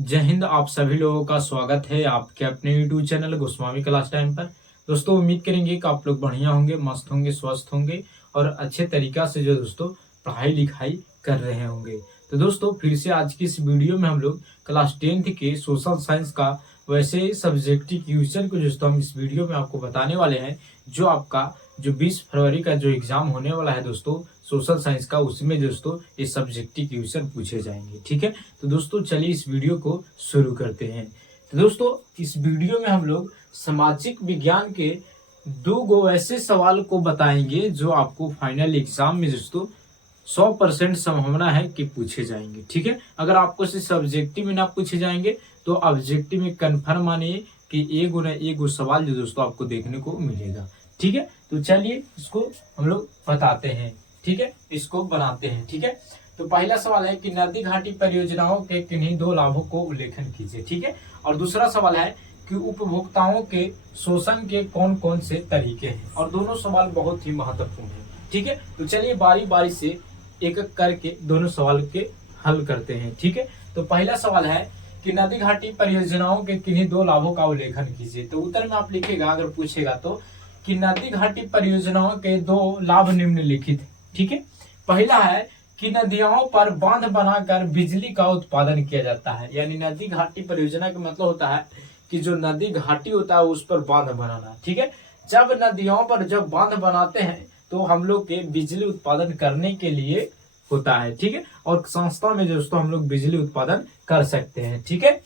जय हिंद। आप सभी लोगों का स्वागत है आपके अपने YouTube channel Goswami class time पर। दोस्तों उम्मीद करेंगे कि आप लोग बढ़िया होंगे, मस्त होंगे, स्वस्थ होंगे और अच्छे तरीका से जो दोस्तों पढ़ाई लिखाई कर रहे होंगे। तो दोस्तों फिर से आज की इस वीडियो में हम लोग क्लास 10th के सोशल साइंस का वैसे सब्जेक्टिव क्वेश्चन को दोस्तों हम इस वीडियो में आपको बताने वाले हैं, जो आपका जो 20 फरवरी का जो एग्जाम होने वाला है दोस्तों सोशल साइंस का, उसमें दोस्तों ये सब्जेक्टिव क्वेश्चन पूछे जाएंगे। ठीक है, तो दोस्तों चलिए इस वीडियो को शुरू करते हैं। तो दोस्तों इस वीडियो में हम लोग सामाजिक विज्ञान के दो ऐसे सवाल को बताएंगे जो आपको फाइनल एग्जाम में दोस्तों 100% संभावना है कि पूछे जाएंगे। ठीक है, अगर आपको सिर्फ सब्जेक्टिव में ना पूछे जाएंगे तो ऑब्जेक्टिव में कन्फर्म मानिए कि एक सवाल जो दोस्तों आपको देखने को मिलेगा। ठीक है, तो चलिए इसको हम लोग बताते हैं। ठीक है, इसको बनाते हैं। ठीक है, तो पहला सवाल है कि नदी घाटी परियोजनाओं के किन्हीं दो लाभों को उल्लेखन कीजिए। ठीक है, और दूसरा सवाल है कि उपभोक्ताओं के शोषण के कौन कौन से तरीके हैं। और दोनों सवाल बहुत ही महत्वपूर्ण है। ठीक है, तो चलिए बारी बारी से एक एक करके दोनों सवाल के हल करते हैं। ठीक है, तो पहला सवाल है कि नदी घाटी परियोजनाओं के किन्हीं दो लाभों का उल्लेखन कीजिए। तो उत्तर में आप लिखेगा, अगर पूछेगा तो, कि नदी घाटी परियोजनाओं के दो लाभ निम्नलिखित। ठीक है, पहला है कि नदियों पर बांध बनाकर बिजली का उत्पादन किया जाता है। यानी नदी घाटी परियोजना का मतलब होता है कि जो नदी घाटी होता है उस पर बांध बनाना। ठीक है, जब नदियों पर जब बांध बनाते हैं तो हम लोग के बिजली उत्पादन करने के लिए होता है। ठीक है, और संस्था में दोस्तों हम लोग बिजली उत्पादन कर सकते हैं। ठीक है,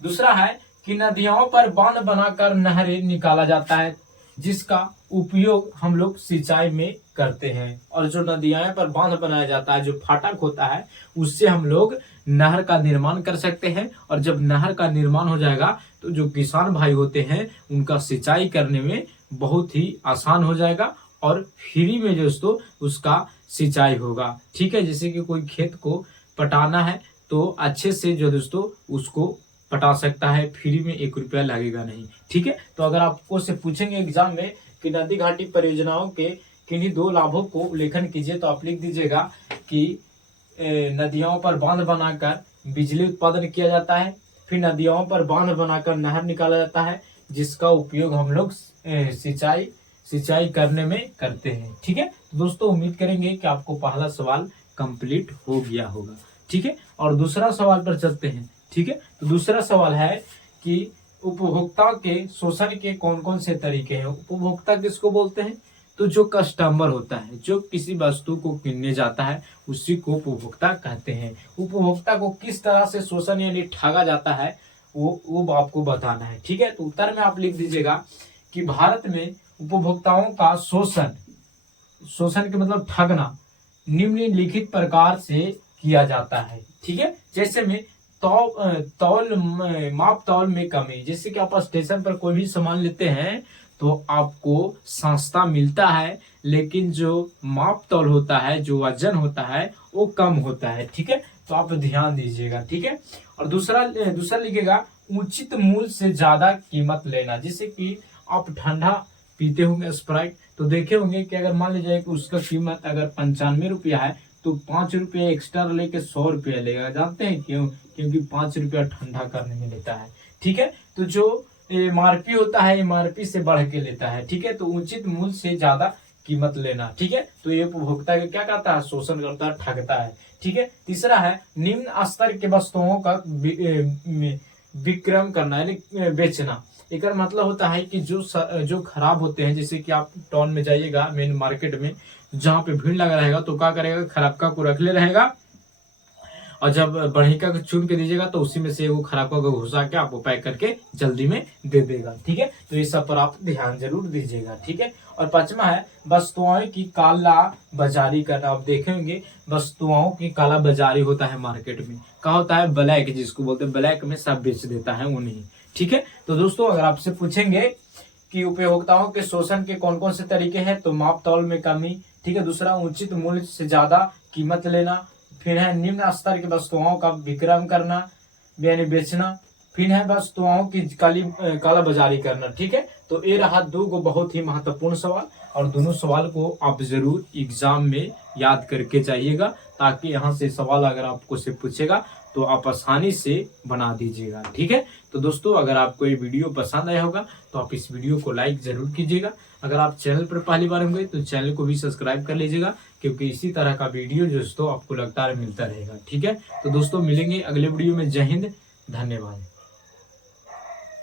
दूसरा है कि नदियों पर बांध बनाकर नहरें निकाला जाता है, जिसका उपयोग हम लोग सिंचाई में करते हैं। और जो नदियां पर बांध बनाया जाता है, जो फाटक होता है, उससे हम लोग नहर का निर्माण कर सकते हैं। और जब नहर का निर्माण हो जाएगा तो जो किसान भाई होते हैं उनका सिंचाई करने में बहुत ही आसान हो जाएगा और फ्री में दोस्तों उसका सिंचाई होगा। ठीक है, जैसे कि कोई खेत को पटाना है तो अच्छे से जो दोस्तों उसको पटा सकता है, फ्री में 1 रुपया लगेगा नहीं। ठीक है, तो अगर आपको से पूछेंगे एग्जाम में कि नदी घाटी परियोजनाओं के किन्हीं दो लाभों को उल्लेखन कीजिए, तो आप लिख दीजिएगा कि नदियों पर बांध बनाकर बिजली उत्पादन किया जाता है, फिर नदियों पर बांध बनाकर नहर निकाला जाता है, जिसका उपयोग हम लोग सिंचाई करने में करते हैं। ठीक है, तो दोस्तों उम्मीद करेंगे कि आपको पहला सवाल कंप्लीट हो गया होगा। ठीक है, और दूसरा सवाल पर चलते हैं। ठीक है, तो दूसरा सवाल है कि उपभोक्ता के शोषण के कौन कौन से तरीके हैं। उपभोक्ता किसको बोलते हैं? तो जो कस्टमर होता है, जो किसी वस्तु को किनने जाता है, उसी को उपभोक्ता कहते हैं। उपभोक्ता को किस तरह से शोषण यानी ठगा जाता है वो आपको बताना है। ठीक है, तो उत्तर में आप लिख दीजिएगा कि भारत में उपभोक्ताओं का शोषण के मतलब ठगना निम्नलिखित प्रकार से किया जाता है। ठीक है, जैसे में माप तौल में कमी। जैसे कि आप स्टेशन पर कोई भी सामान लेते हैं तो आपको सस्ता मिलता है, लेकिन जो माप तौल होता है, जो वजन होता है, वो कम होता है। ठीक है, तो आप ध्यान दीजिएगा। ठीक है, और दूसरा लिखेगा उचित मूल्य से ज्यादा कीमत लेना। जैसे कि आप ठंडा पीते होंगे स्प्राइट, तो देखे होंगे कि अगर मान लीजिए कि उसका कीमत अगर 95 रुपया है तो 5 रुपया एक्स्ट्रा लेके 100 रुपया लेगा। जानते हैं क्यों? क्योंकि 5 रुपया ठंडा करने में लेता है। ठीक है, तो जो MRP होता है MRP से बढ़ के लेता है। ठीक है, तो उचित मूल्य से ज्यादा कीमत लेना। ठीक है, तो ये उपभोक्ता का क्या कहता है? शोषण करता है, ठगता है। ठीक है, तीसरा है निम्न स्तर के वस्तुओं का विक्रय करना यानी बेचना। एक मतलब होता है कि जो खराब होते हैं, जैसे कि आप टाउन में जाइएगा मेन मार्केट में, जहाँ पे भीड़ लगा रहेगा तो क्या करेगा? खराब का को रख ले रहेगा, और जब बढ़िया का चुन के दीजिएगा तो उसी में से वो खराब का घुसा के आपको पैक करके जल्दी में दे देगा। ठीक है, तो ये सब पर आप ध्यान जरूर दीजिएगा। ठीक है, और पांचवा है वस्तुओं की काला बाजारी करना। आप देखेंगे वस्तुओं की काला बाजारी होता है मार्केट में, क्या होता है? ब्लैक, जिसको बोलते हैं ब्लैक में सब बेच देता है उन्हीं। ठीक है, तो दोस्तों अगर आपसे पूछेंगे कि उपभोक्ताओं के शोषण के कौन कौन से तरीके हैं, तो माप तौल में कमी। ठीक है, दूसरा उचित मूल्य से ज्यादा कीमत लेना, फिर है निम्न स्तर की वस्तुओं का विक्रय करना यानी बेचना, फिर है वस्तुओं की काला बाजारी करना। ठीक है, तो ये रहा दो बहुत ही महत्वपूर्ण सवाल, और दोनों सवाल को आप जरूर एग्जाम में याद करके जाइएगा, ताकि यहाँ से सवाल अगर आपको से पूछेगा तो आप आसानी से बना दीजिएगा। ठीक है, तो दोस्तों अगर आपको ये वीडियो पसंद आया होगा तो आप इस वीडियो को लाइक जरूर कीजिएगा। अगर आप चैनल पर पहली बार होंगे तो चैनल को भी सब्सक्राइब कर लीजिएगा, क्योंकि इसी तरह का वीडियो दोस्तों आपको लगातार मिलता रहेगा। ठीक है, तो दोस्तों मिलेंगे अगले वीडियो में। जय हिंद, धन्यवाद।